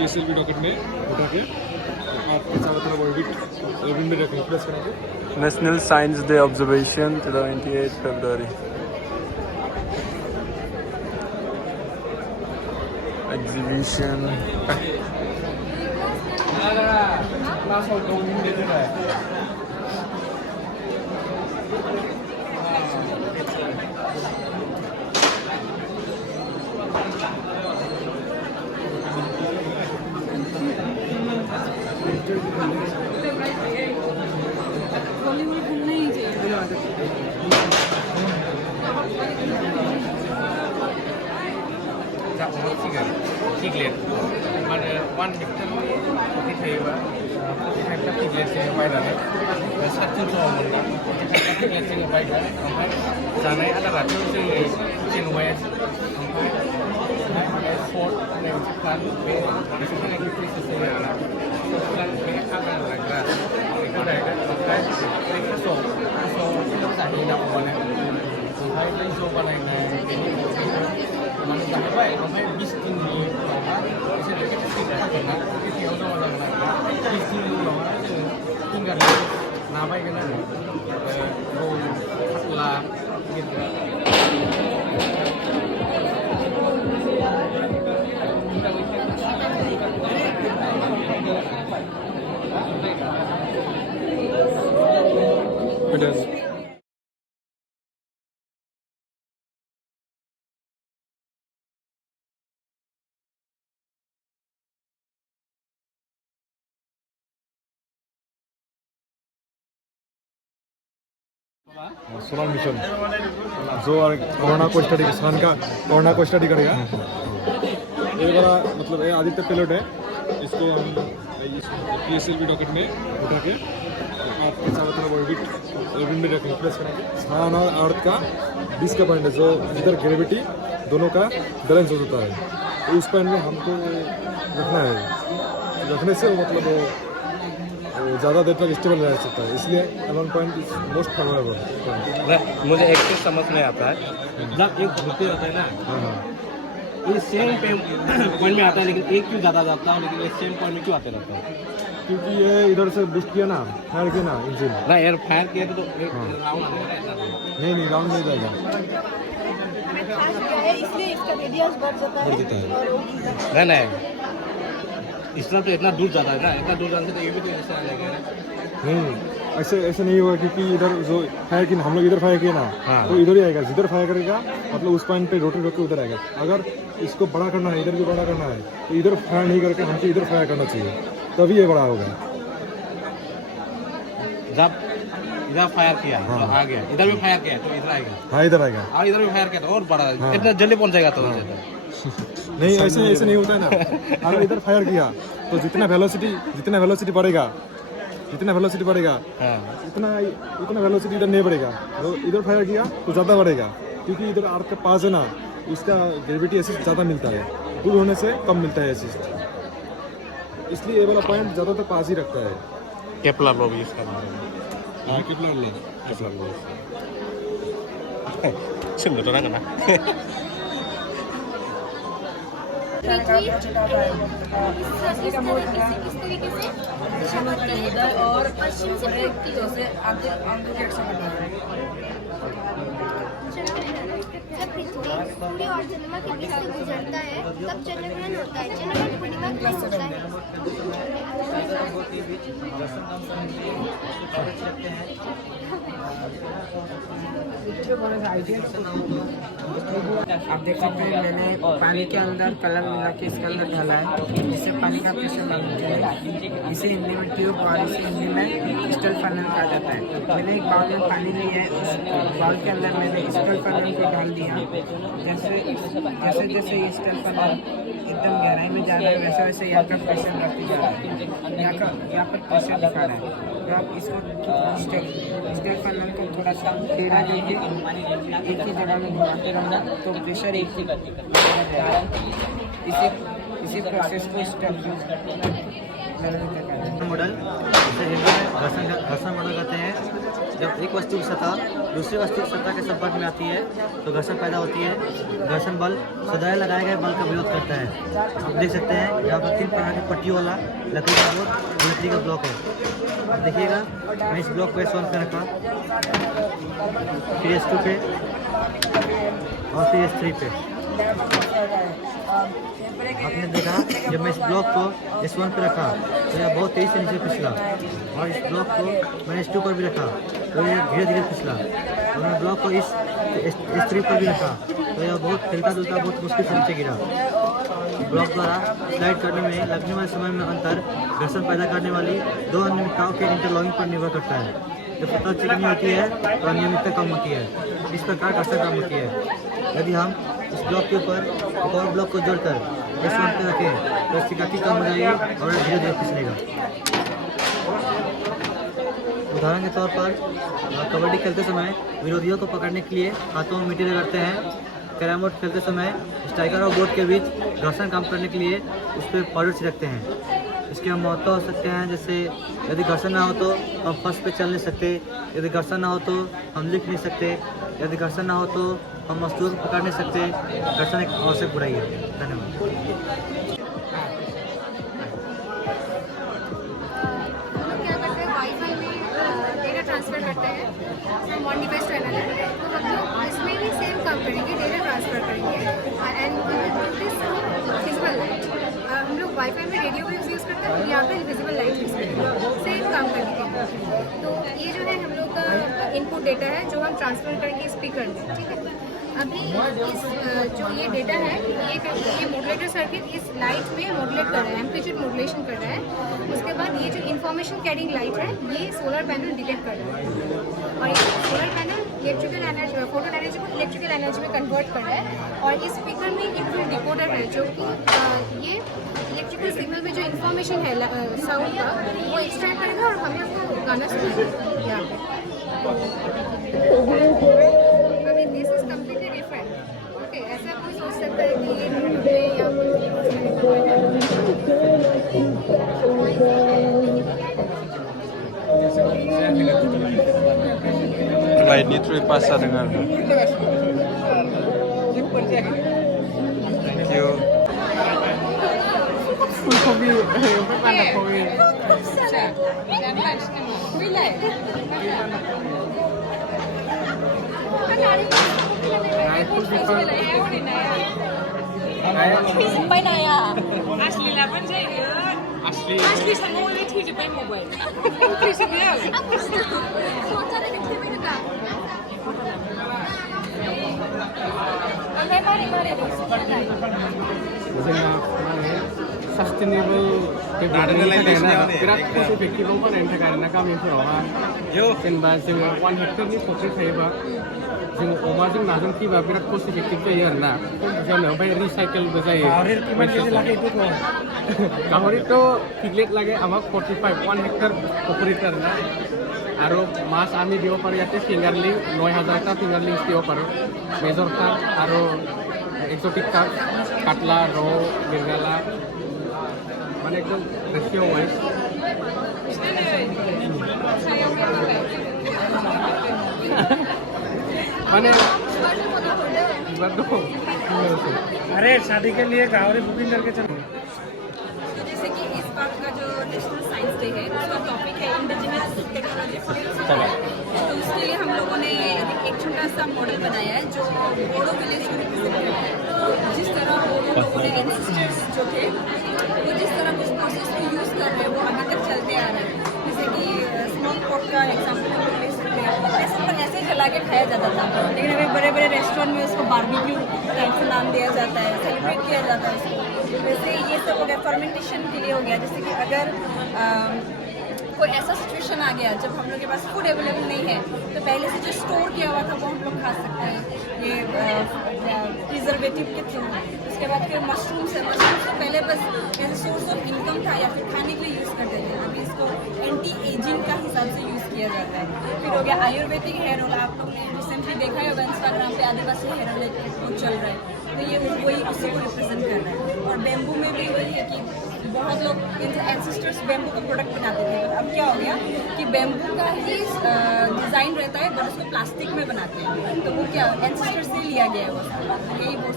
PSLV docket में उठा के आपके चारों तरफ ऑर्बिट में रखेंगे, प्रेस करेंगे। नेशनल साइंस डे ऑब्जर्वेशन 28 फरवरी। Exhibition Piglet, one hectare kita hectare piglet saya bayar ada, satu jual mana, piglet saya bayar, sana ada ratu saya jenuh, Ford, Nemcekan, Nemcekan yang kita saya ada, sekarang saya akan ragas, itu dah ada, mereka so saya nak mana, saya so mana ini. Mana baik, mana bis tinggi, bisa dekat kita kena, kita yang orang bis tinggi orang tinggal nama yang mana, patla, gitu. Solar mission जो corona को study करेगा। ये वाला मतलब ये Aditya payload है, इसको हम PSLV डॉकेट में उठा के आपके चारों तरफ ऑर्बिट में रखेंगे, प्रेस करेंगे। सन और अर्थ का 20 का पॉइंट है, जो जिधर ग्रेविटी दोनों का बैलेंस हो जाता है, तो उस पॉइंट में हमको रखना है। रखने से मतलब ज़्यादा देर तक स्टेबल रह सकता है, इसलिए 11 पॉइंट इज मोस्ट फेवरेबल। मुझे एक चीज समझ में आता है, जब एक घुटते रहता है ना, ये सेम पॉइंट में आता है, लेकिन एक क्यों ज़्यादा जाता है, लेकिन ये सेम पॉइंट में क्यों आते रहता है? क्योंकि ये इधर से बूस्ट किया ना, फायर किया ना इंजन ना, यार फायर किया तो एक राउंड आएगा। नहीं राउंड नहीं जाएगा, इसलिए इसका रेडियस बढ़ जाता है। नहीं इसलिए तो इतना दूर जाता है ना, इतना दूर जाने से तो ये भी तो ऐसा आ जाएगा ना। नहीं ऐसे नहीं होगा, क्योंकि इधर जो फायर किया हम लोग इधर फायर किया ना, तो इधर ही आएगा। जिधर फायर करेगा मतलब उस पॉइंट पे रोटेट होकर उधर आएगा। अगर इसको बड़ा करना है, इधर भी बड़ा करना है, तो इधर फायर नहीं करके हमको इधर फायर करना चाहिए, तभी ये बड़ा होगा। जब इधर फायर किया तो आ गया, इधर भी फायर किया तो इधर आएगा। हाँ इधर आएगा, और इधर भी फायर किया तो और बड़ा, इतना जल्दी पहुंच जाएगा तो नहीं ऐसे नहीं होता है ना। अगर इधर फायर किया तो जितना वेलोसिटी बढ़ेगा उतना वेलोसिटी इधर नहीं बढ़ेगा। तो इधर फायर किया तो ज़्यादा बढ़ेगा, क्योंकि इधर अर्थ के पास है ना, इसका ग्रेविटी असिस्ट ज़्यादा मिलता है, दूर होने से कम मिलता है असिस्ट, इसलिए ये वाला पॉइंट ज़्यादातर पास ही रखता है। केपलर लो भी इसका केपलर लो सुन तो ना करना। इस तरीके से इधर और पश्चिम से जैसे आगे गेट से बना है। जब पृथ्वी सूर्य और चंद्रमा के बीच से गुजरता है तब चंद्रग्रहण होता है। चंद्रग्रहण पूर्णिमा के दिन होता है। आप देख सकते हैं, मैंने पानी के अंदर कलर मिला के इसके अंदर डाला है, इससे पानी का प्रेशर मालूम चलेगा। इसे हिंदी में ट्यूब और इसे हिंदी में क्रिस्टल फनल कहा जाता है। मैंने एक बाउल में पानी लिया है, उस बाउल के अंदर मैंने क्रिस्टल फनल को डाल दिया। जैसे जैसे ये क्रिस्टल फनल एकदम गहराई में जा रहा है, वैसे वैसे यहाँ का प्रेशर बढ़ती जा रहा है। यहाँ पर प्रेशर दिखा रहा है। तो आप इसको क्रिस्टल फनल को थोड़ा सा टेढ़ा देके एक ही जगह में घुमाते रहना, तो प्रेशर एक ही इसी प्रोसेस को स्टेप मॉडल इसे हिंदी में घर्षण मॉडल कहते हैं। जब एक वस्तु की सतह दूसरी वस्तु की सतह के संपर्क में आती है तो घर्षण पैदा होती है। घर्षण बल सदैव लगाए गए बल का विरोध करता है। आप देख सकते हैं यहाँ पर 3 प्रकार की पट्टियों वाला लकड़ी का बोर्ड लकड़ी का ब्लॉक है। आप देखिएगा मैं इस ब्लॉक को S1 पे रखा, फिर S2 पे और फिर S3 पे। आपने देखा जब मैं इस ब्लॉक को S1 पे रखा तो यह बहुत तेज़ी से नीचे फिसला, और इस ब्लॉक को मैंने S2 पर भी रखा तो यह धीरे धीरे फिसला, और मैंने ब्लॉक को इस S3 पर भी रखा तो यह बहुत हिलता जुलता बहुत मुश्किल से नीचे गिरा। ब्लॉक द्वारा स्लाइड करने में लगने वाले समय में अंतर घर्षण पैदा करने वाली 2 अनियमितताओं के इंटरलॉकिंग पर निर्भर करता है। जब सतह चिकनी होती है तो अनियमितता कम होती है, इस प्रकार घर्षण कम होती है। यदि हम इस ब्लॉक के ऊपर एक और ब्लॉक को जोड़कर S1 पे रखें तो इसकी गति कम हो जाएगी और धीरे धीरे फिसलेगा। उदाहरण के तौर पर कबड्डी खेलते समय विरोधियों को पकड़ने के लिए हाथों में मिट्टी रगड़ते हैं। कैरम बोर्ड खेलते समय स्ट्राइकर और बोर्ड के बीच घर्षण कम करने के लिए उस पर पाउडर छिड़कते हैं। इसके हम महत्व हो सकते हैं, जैसे यदि घर्षण ना हो तो हम फर्श पे चल नहीं सकते, यदि घर्षण ना हो तो हम लिख नहीं सकते, यदि घर्षण ना हो तो हम मजदूर को पकड़ नहीं सकते। घर्षण एक आवश्यक बुराई है। धन्यवाद। ट्रांसफर करते हैं from one device to another, तो हम लोग इसमें भी सेम काम करेंगे, डेटा ट्रांसफर करेंगे एंड विजिबल लाइट। हम लोग वाईफाई में रेडियो भी यूज़ करते हैं, यहाँ पर विजिबल लाइट यूज़ करेंगे, सेम काम करेंगे। तो ये जो है हम लोग का इनपुट डेटा है जो हम ट्रांसफर करेंगे स्पीकर में, ठीक है। अभी इस जो ये डेटा है ये मॉड्यूलेटर सर्किट इस लाइट में मॉड्यूलेट कर रहा है, एम्पलीट्यूड मॉड्यूलेशन कर रहा है। उसके बाद ये जो इन्फॉर्मेशन कैरिंग लाइट है ये सोलर पैनल डिटेक्ट कर रहा है, और ये solar panel electrical energy photo energy को इलेक्ट्रिकल एनर्जी में कन्वर्ट कर रहा है। और इस स्पीकर में एक फिर डिकोडर है जो कि ये इलेक्ट्रिकल सिग्नल में जो इन्फॉर्मेशन है साउंड का वो एक्सट्रैक्ट करेगा और हमें उसको गाना सुनाएगा यहाँ पे। अभी this is completely different. Okay, ऐसा कोई सोच सकता है कि ये या Lain itu dipasar dengan. Thank you. Sampai naya. Asli 8 saya. Asli sama oleh tujuh by mobile. Asli sebenarnya. Soalnya ada kita mereka. Ada mari sustainable बिराद कस्ट इफेक्टिव बानायनो थाखाय आरोना गामिफोरावहाय जेनेबा जोङो 1 हेक्टरनि फुख्रि थायोबा जोङो अमाजों नाजों फिबा बिराद कस्ट इफेक्टिव जायो आरोना जोंनो ओमफ्राय रिसाइकेलबो जायो गाहरिथ' पिकलेट লাগে আমাক 45 1 হেক্টর পুখুৰীত आरोना আৰু মাছ আমি দিব পাৰোঁ ইয়াতে ফিংগাৰলিং 9000টা ফিংগাৰলিং দিব পাৰোঁ মেজৰ কাপ আৰু एक्सोटिक काप काटला रो मिर्गाला माने एकदम रेशियो वाइज माने अरे शादी के लिए गावरी बुकिंग करके चलो। जैसे कि इस बार का जो नेशनल साइंस डे है उसका टॉपिक है इंडिजिनस टेक्नोलॉजी फॉर तो उसके लिए हम लोगों ने एक छोटा सा मॉडल बनाया है जो बोडो विलेज को रिप्रेजेंट करता है। जिस तरह बोडो लोगों ने एंसेस्टर्स जो थे वो जिस तरह कुछ प्रोसेस को यूज़ कर रहे हैं वो अभी तक चलते आ रहे हैं। जैसे कि स्मोक पॉट का एग्जाम्पल हम लोग ले सकते हैं, ऐसे पर ऐसे जला के खाया जाता था, लेकिन अभी बड़े बड़े रेस्टोरेंट में उसको बारबेक्यू टाइप से नाम दिया जाता है, सेलिब्रेट किया जाता है उसको। वैसे ये सब हो गया फर्मेंटेशन के लिए हो गया। जैसे कि अगर कोई ऐसा सिचुएशन आ गया जब हम लोग के पास फूड अवेलेबल नहीं है तो पहले से जो स्टोर किया हुआ था वो हम लोग खा सकते हैं ये प्रिजर्वेटिव के थ्रू। उसके बाद फिर मशरूम्स है, मशरूम्स तो पहले बस एज सोर्स ऑफ इनकम था या फिर खाने के लिए यूज़ करते थे, अभी इसको एंटी एजिंग का हिसाब से यूज़ किया जाता है। फिर हो गया आयुर्वेदिक हेयर ऑयल, आप लोग ने रिसेंटली देखा ही होगा इंस्टाग्राम पे आदिवासी हेयर ऑयल चल रहा है, तो ये वही उसी को रिप्रेजेंट कर रहा है। और बेम्बू में भी वही है कि बहुत लोग एंसेस्टर्स बेम्बू का प्रोडक्ट बनाते थे, but अब क्या हो गया कि बेम्बू का ही डिज़ाइन रहता है बट उसको प्लास्टिक में बनाते हैं, तो वो क्या एंसेस्टर्स से लिया गया है वो, यही वो